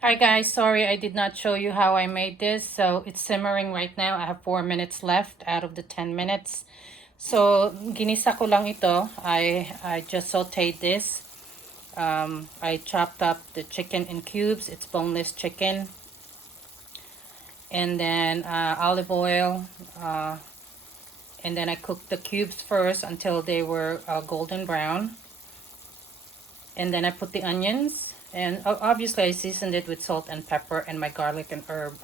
Hi guys, sorry I did not show you how I made this. So it's simmering right now. I have 4 minutes left out of the 10 minutes. So ginisa ko lang ito. I just sauteed this. I chopped up the chicken in cubes. It's boneless chicken. And then olive oil. And then I cooked the cubes first until they were golden brown. And then I put the onions. And obviously I seasoned it with salt and pepper and my garlic and herb.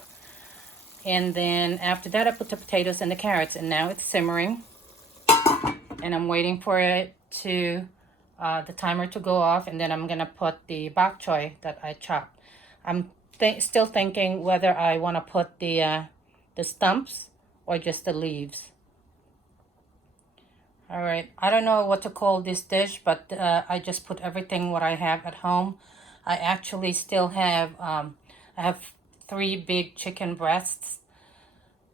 And then after that, I put the potatoes and the carrots, and now it's simmering. And I'm waiting for it to, the timer to go off, and then I'm gonna put the bok choy that I chopped. I'm still thinking whether I want to put the stumps or just the leaves. All right, I don't know what to call this dish, but I just put everything what I have at home. I actually still have, I have 3 big chicken breasts.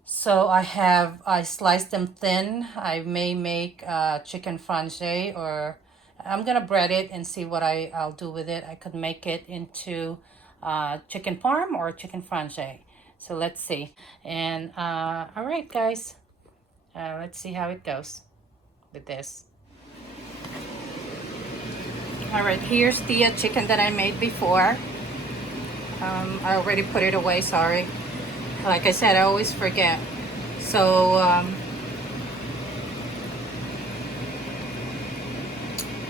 So I sliced them thin. I may make chicken franche, or I'm gonna bread it and see what I'll do with it. I could make it into chicken parm or chicken franche. So let's see. And all right, guys, let's see how it goes with this. All right, here's the chicken that I made before. I already put it away, sorry. Like I said, I always forget. So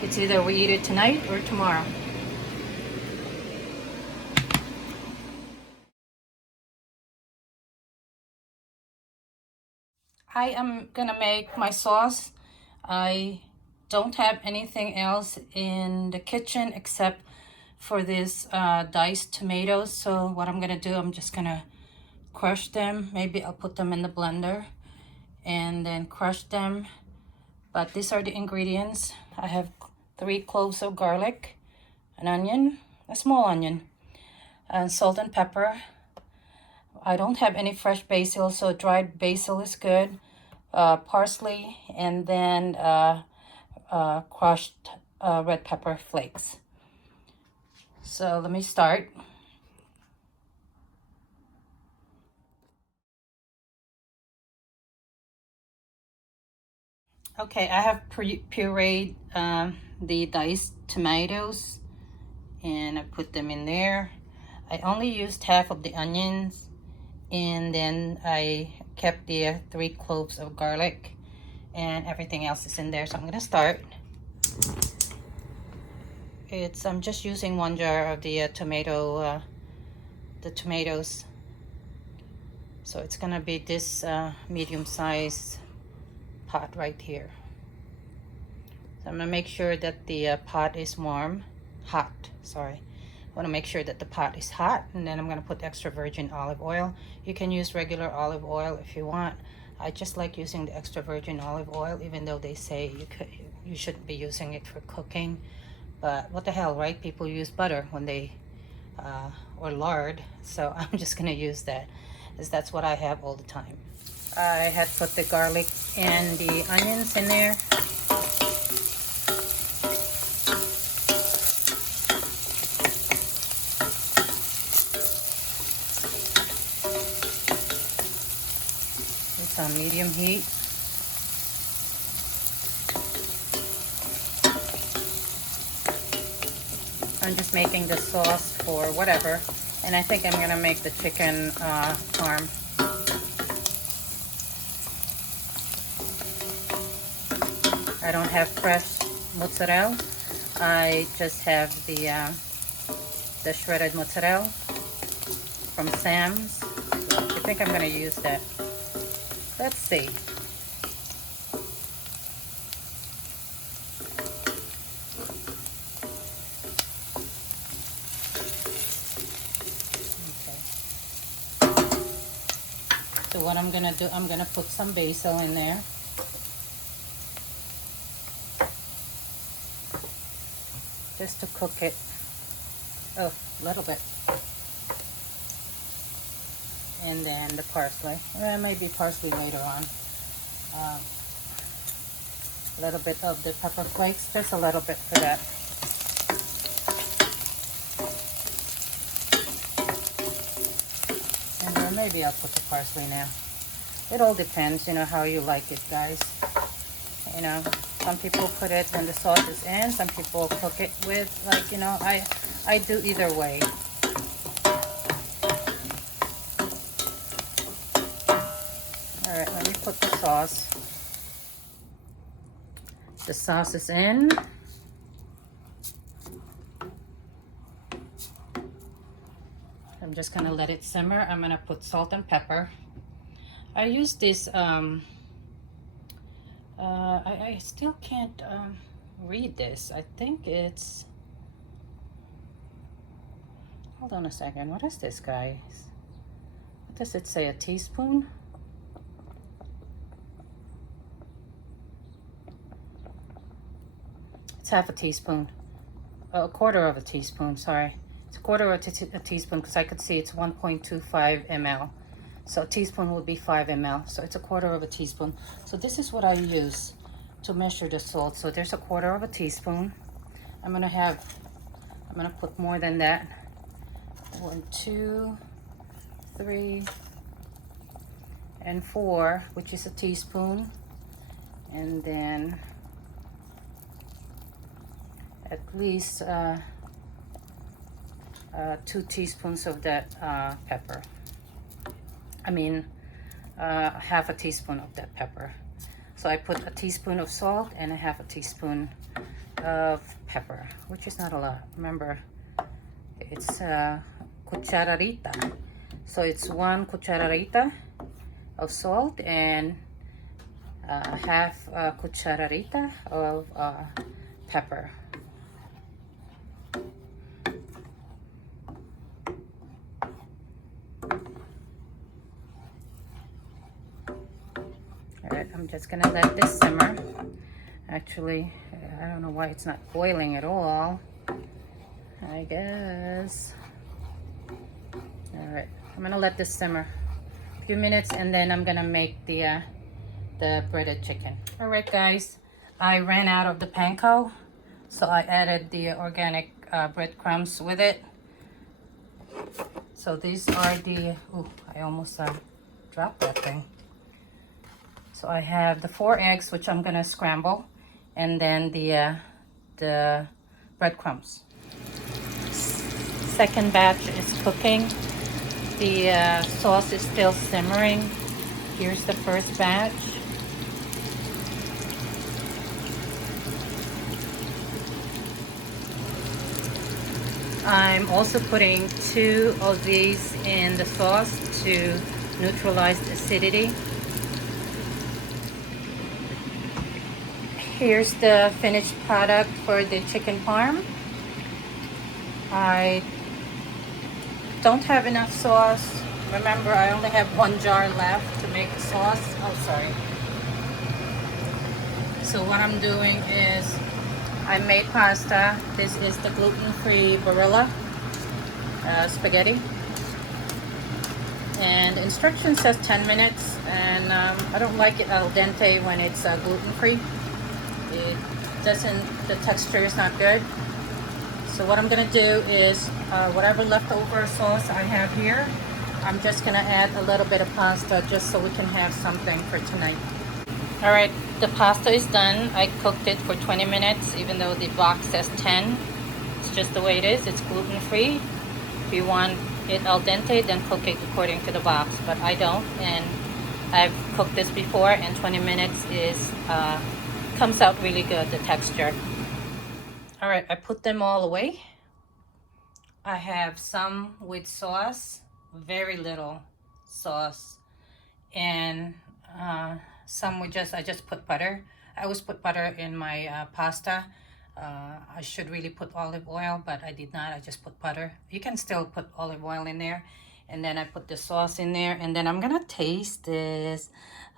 it's either we eat it tonight or tomorrow. I am gonna make my sauce. I don't have anything else in the kitchen except for this diced tomatoes. So what I'm gonna do, I'm just gonna crush them. Maybe I'll put them in the blender and then crush them. But these are the ingredients. I have 3 cloves of garlic, an onion, a small onion, and salt and pepper. I don't have any fresh basil, so dried basil is good. Parsley, and then crushed red pepper flakes. So let me start. Okay, I have pureed the diced tomatoes and I put them in there. I only used half of the onions, and then I kept the 3 cloves of garlic, and everything else is in there. So I'm gonna start. I'm just using 1 jar of the tomatoes. So it's gonna be this medium size pot right here. So I'm gonna make sure that the pot is hot, sorry. I wanna make sure that the pot is hot, and then I'm gonna put extra virgin olive oil. You can use regular olive oil if you want. I just like using the extra virgin olive oil, even though they say you shouldn't be using it for cooking. But what the hell, right? People use butter when they, or lard. So I'm just gonna use that, as that's what I have all the time. I had put the garlic and the onions in there. It's on medium heat. I'm just making the sauce for whatever. And I think I'm gonna make the chicken parm. I don't have fresh mozzarella. I just have the shredded mozzarella from Sam's. So I think I'm gonna use that. Let's see. So what I'm gonna do, I'm gonna put some basil in there. Just to cook it. Oh, a little bit. And then the parsley. Maybe parsley later on. A little bit of the pepper flakes. Just a little bit for that. maybe I'll put the parsley now. It all depends, you know, how you like it, guys. You know, some people put it when the sauce is in. Some people cook it with, like, you know, I do either way. All right, let me put the sauce. The sauce is in. I'm just gonna let it simmer. I'm gonna put salt and pepper. I use this, I still can't read this. I think it's, hold on a second. What is this, guys? What does it say, a teaspoon? It's half a teaspoon. A quarter of a teaspoon, sorry. It's a quarter of a teaspoon because I could see it's 1.25 ml. So a teaspoon would be 5 ml. So it's a quarter of a teaspoon. So this is what I use to measure the salt. So there's a quarter of a teaspoon. I'm gonna put more than that. 1, 2, 3, and 4, which is a teaspoon. And then at least 2 teaspoons of that pepper. I mean, half a teaspoon of that pepper. So I put a teaspoon of salt and a half a teaspoon of pepper, which is not a lot. Remember, it's cuchararita. So it's 1 cuchararita of salt and half a cuchararita of pepper. Alright, I'm just gonna let this simmer. Actually, I don't know why it's not boiling at all. I guess. Alright, I'm gonna let this simmer a few minutes and then I'm gonna make the breaded chicken. Alright guys, I ran out of the panko, so I added the organic breadcrumbs with it. So these are the, ooh, I almost dropped that thing. So I have the 4 eggs, which I'm gonna scramble, and then the breadcrumbs. Second batch is cooking. The sauce is still simmering. Here's the first batch. I'm also putting 2 of these in the sauce to neutralize the acidity. Here's the finished product for the chicken parm. I don't have enough sauce. Remember, I only have 1 jar left to make the sauce. Oh, sorry. So what I'm doing is I made pasta. This is the gluten-free Barilla spaghetti. And the instruction says 10 minutes. And I don't like it al dente when it's gluten-free. It doesn't, the texture is not good. So what I'm gonna do is whatever leftover sauce I have here, I'm just gonna add a little bit of pasta just so we can have something for tonight. All right, the pasta is done. I cooked it for 20 minutes, even though the box says 10. It's just the way it is. It's gluten-free. If you want it al dente, then cook it according to the box, but I don't. And I've cooked this before, and 20 minutes is comes out really good, the texture. All right, I put them all away. I have some with sauce, very little sauce, and some with I just put butter. I always put butter in my pasta. I should really put olive oil, but I did not. I just put butter. You can still put olive oil in there. And then I put the sauce in there, and then I'm gonna taste this.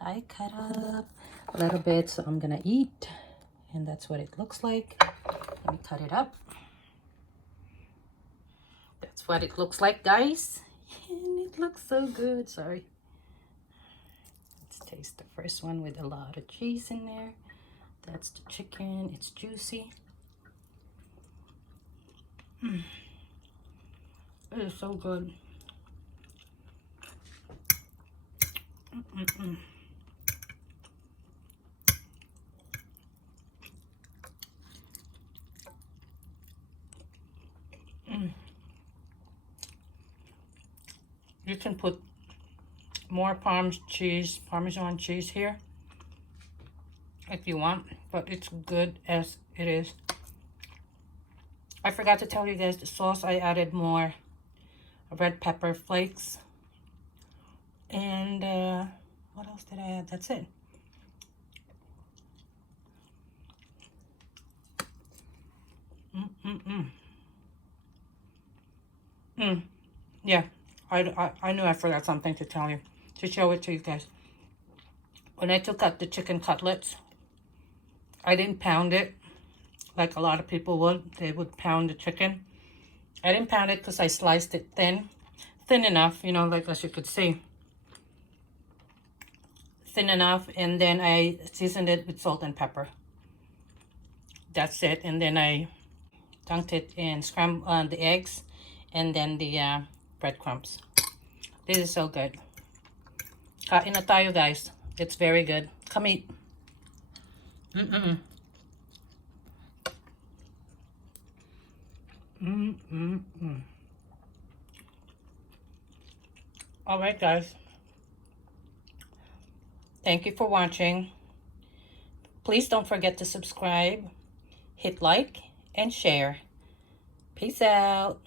I cut up a little bit, so I'm gonna eat, and that's what it looks like. Let me cut it up. That's what it looks like, guys, and it looks so good. Sorry. Let's taste the first one with a lot of cheese in there. That's the chicken. It's juicy. It is so good. Mm-mm-mm. You can put more Parmesan cheese here if you want, but it's good as it is. I forgot to tell you guys the sauce. I added more red pepper flakes. And what else did I add? That's it. Yeah, I knew I forgot something to tell you, to show it to you guys. When I took out the chicken cutlets, I didn't pound it like a lot of people would. They would pound the chicken. I didn't pound it because I sliced it thin enough, you know, like as you could see. Thin enough, and then I seasoned it with salt and pepper. That's it. And then I dunked it in the eggs and then the breadcrumbs. This is so good. Kain na tayo, guys. It's very good. Come eat. Mm-mm. Mm-mm-mm. All right, guys. Thank you for watching. Please don't forget to subscribe, hit like, and share. Peace out.